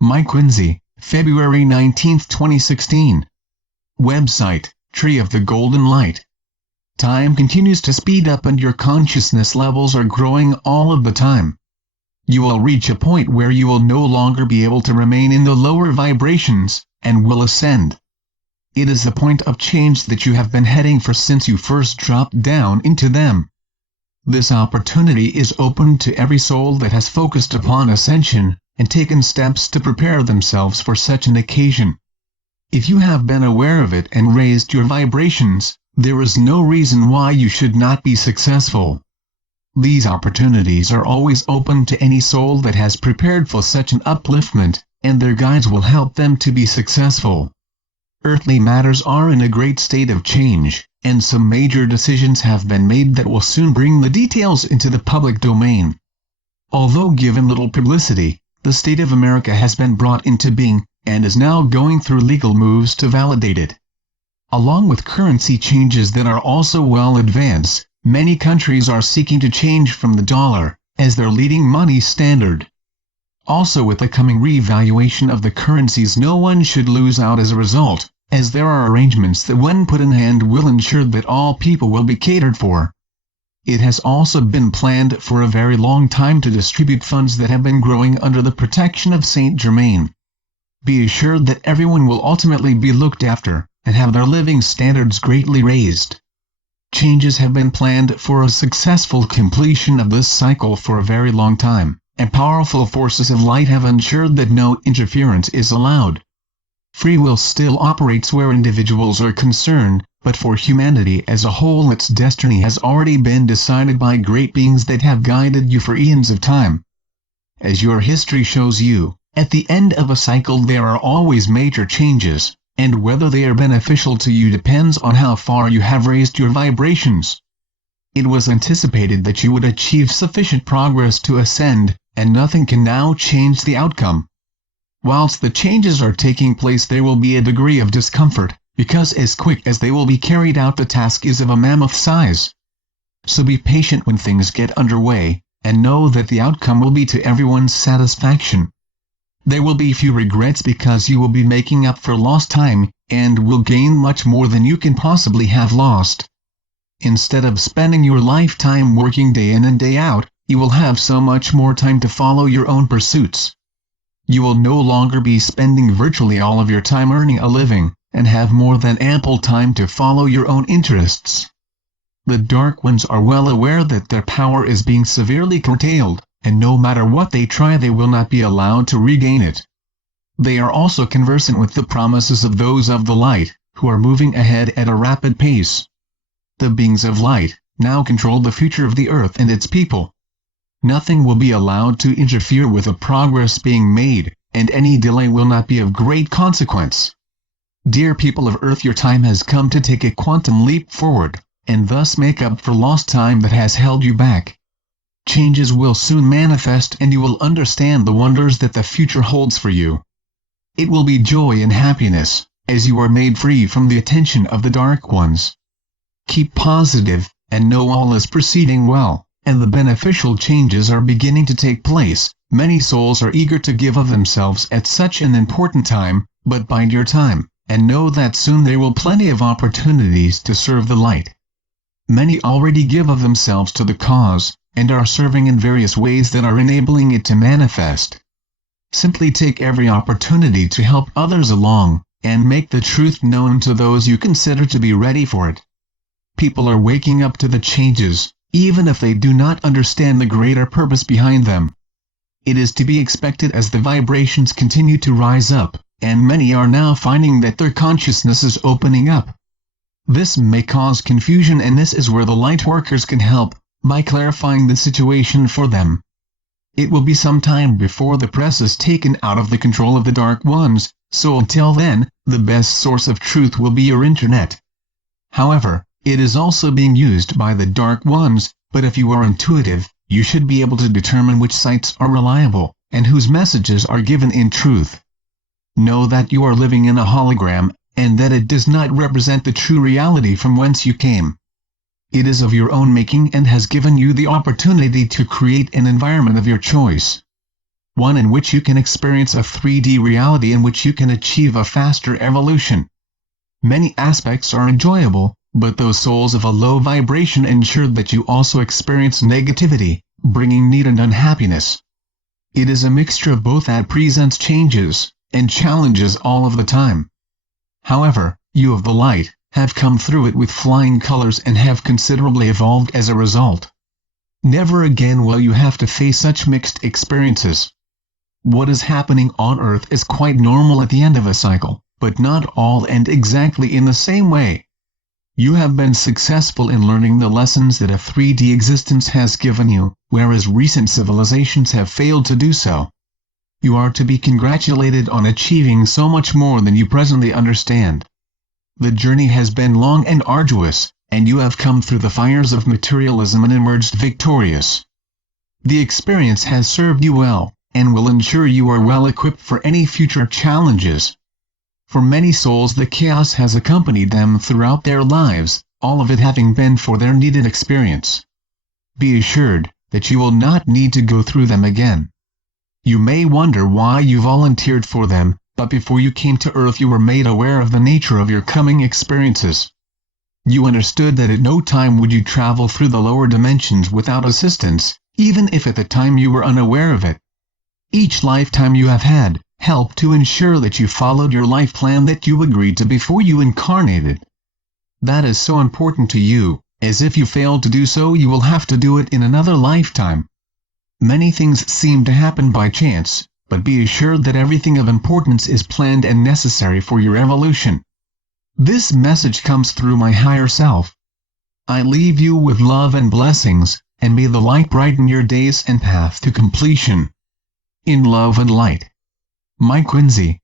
My Quinsey, February 19, 2016. Website, Tree of the Golden Light. Time continues to speed up and your consciousness levels are growing all of the time. You will reach a point where you will no longer be able to remain in the lower vibrations, and will ascend. It is the point of change that you have been heading for since you first dropped down into them. This opportunity is open to every soul that has focused upon ascension, and taken steps to prepare themselves for such an occasion. If you have been aware of it and raised your vibrations, there is no reason why you should not be successful. These opportunities are always open to any soul that has prepared for such an upliftment, and their guides will help them to be successful. Earthly matters are in a great state of change, and some major decisions have been made that will soon bring the details into the public domain. Although given little publicity, the state of America has been brought into being, and is now going through legal moves to validate it. Along with currency changes that are also well advanced, many countries are seeking to change from the dollar as their leading money standard. Also, with the coming revaluation of the currencies, no one should lose out as a result, as there are arrangements that when put in hand will ensure that all people will be catered for. It has also been planned for a very long time to distribute funds that have been growing under the protection of Saint Germain. Be assured that everyone will ultimately be looked after, and have their living standards greatly raised. Changes have been planned for a successful completion of this cycle for a very long time, and powerful forces of light have ensured that no interference is allowed. Free will still operates where individuals are concerned, but for humanity as a whole its destiny has already been decided by great beings that have guided you for eons of time. As your history shows you, at the end of a cycle there are always major changes, and whether they are beneficial to you depends on how far you have raised your vibrations. It was anticipated that you would achieve sufficient progress to ascend, and nothing can now change the outcome. Whilst the changes are taking place there will be a degree of discomfort, because as quick as they will be carried out the task is of a mammoth size. So be patient when things get underway, and know that the outcome will be to everyone's satisfaction. There will be few regrets because you will be making up for lost time, and will gain much more than you can possibly have lost. Instead of spending your lifetime working day in and day out, you will have so much more time to follow your own pursuits. You will no longer be spending virtually all of your time earning a living, and have more than ample time to follow your own interests. The Dark Ones are well aware that their power is being severely curtailed, and no matter what they try they will not be allowed to regain it. They are also conversant with the promises of those of the light, who are moving ahead at a rapid pace. The beings of light now control the future of the earth and its people. Nothing will be allowed to interfere with the progress being made, and any delay will not be of great consequence. Dear people of Earth, your time has come to take a quantum leap forward, and thus make up for lost time that has held you back. Changes will soon manifest and you will understand the wonders that the future holds for you. It will be joy and happiness, as you are made free from the attention of the Dark Ones. Keep positive, and know all is proceeding well, and the beneficial changes are beginning to take place. Many souls are eager to give of themselves at such an important time, but bide your time, and know that soon there will be plenty of opportunities to serve the light. Many already give of themselves to the cause, and are serving in various ways that are enabling it to manifest. Simply take every opportunity to help others along, and make the truth known to those you consider to be ready for it. People are waking up to the changes, even if they do not understand the greater purpose behind them. It is to be expected as the vibrations continue to rise up, and many are now finding that their consciousness is opening up. This may cause confusion, and this is where the light workers can help, by clarifying the situation for them. It will be some time before the press is taken out of the control of the Dark Ones, so until then, the best source of truth will be your internet. However, it is also being used by the Dark Ones, but if you are intuitive, you should be able to determine which sites are reliable, and whose messages are given in truth. Know that you are living in a hologram, and that it does not represent the true reality from whence you came. It is of your own making and has given you the opportunity to create an environment of your choice. one in which you can experience a 3D reality in which you can achieve a faster evolution. Many aspects are enjoyable, but those souls of a low vibration ensure that you also experience negativity, bringing need and unhappiness. It is a mixture of both that presents changes and challenges all of the time. However, you of the light have come through it with flying colors and have considerably evolved as a result. Never again will you have to face such mixed experiences. What is happening on Earth is quite normal at the end of a cycle, but not all and exactly in the same way. You have been successful in learning the lessons that a 3D existence has given you, whereas recent civilizations have failed to do so. You are to be congratulated on achieving so much more than you presently understand. The journey has been long and arduous, and you have come through the fires of materialism and emerged victorious. The experience has served you well, and will ensure you are well equipped for any future challenges. For many souls the chaos has accompanied them throughout their lives, all of it having been for their needed experience. Be assured that you will not need to go through them again. You may wonder why you volunteered for them, but before you came to Earth you were made aware of the nature of your coming experiences. You understood that at no time would you travel through the lower dimensions without assistance, even if at the time you were unaware of it. Each lifetime you have had helped to ensure that you followed your life plan that you agreed to before you incarnated. That is so important to you, as if you failed to do so you will have to do it in another lifetime. Many things seem to happen by chance, but be assured that everything of importance is planned and necessary for your evolution. This message comes through my higher self. I leave you with love and blessings, and may the light brighten your days and path to completion. In love and light. My Quinsey.